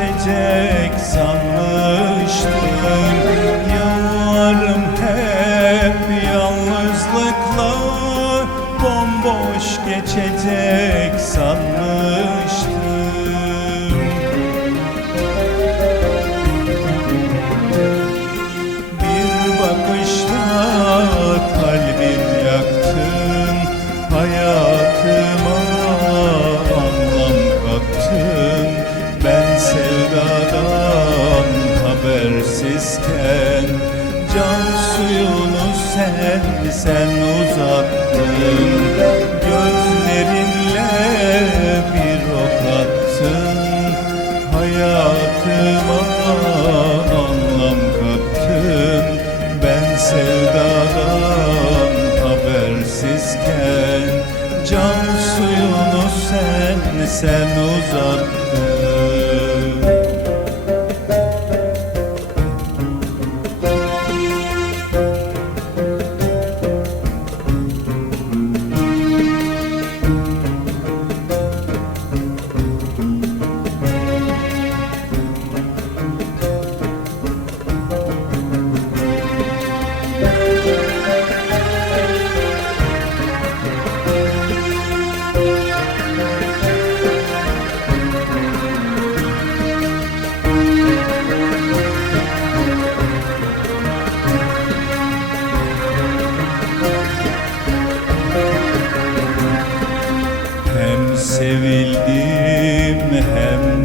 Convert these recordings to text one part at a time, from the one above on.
geçecek sanmıştım. Yıllarım hep yalnızlıkla Bomboş geçecek sanmıştım sen, sen uzattın. Gözlerinle bir ok attın. Hayatıma anlam kattın. Ben sevdadan habersizken Can suyunu sen, sen uzattın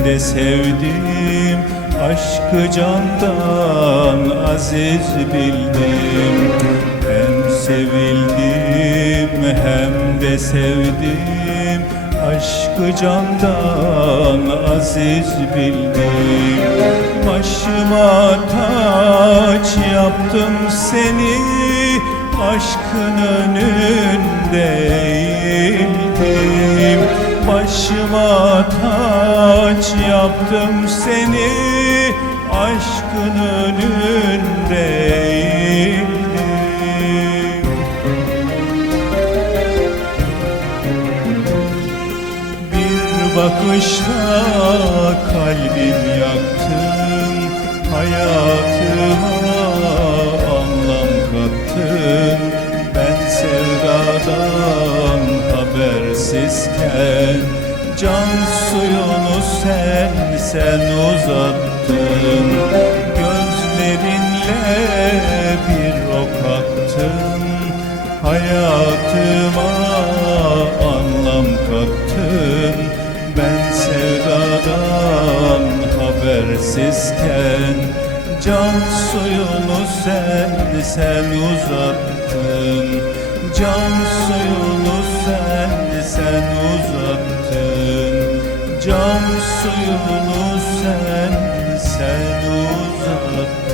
de sevdim Aşkı candan aziz bildim. Hem sevildim hem de sevdim Aşkı candan aziz bildim. Başıma taç yaptım seni Aşkın önünde yaptım seni Aşkın önünde eğildim. Bir bakışta kalbim yaktın Hayatıma anlam kattın. Ben sevdadan habersizken Can suyunu sen, sen uzattın. Gözlerinle bir ok attın. Hayatıma anlam kattın. Ben sevdadan habersizken Can suyunu sen, sen uzattın. Can suyunu sen, sen uzattın Can suyunu sen, sen uzat.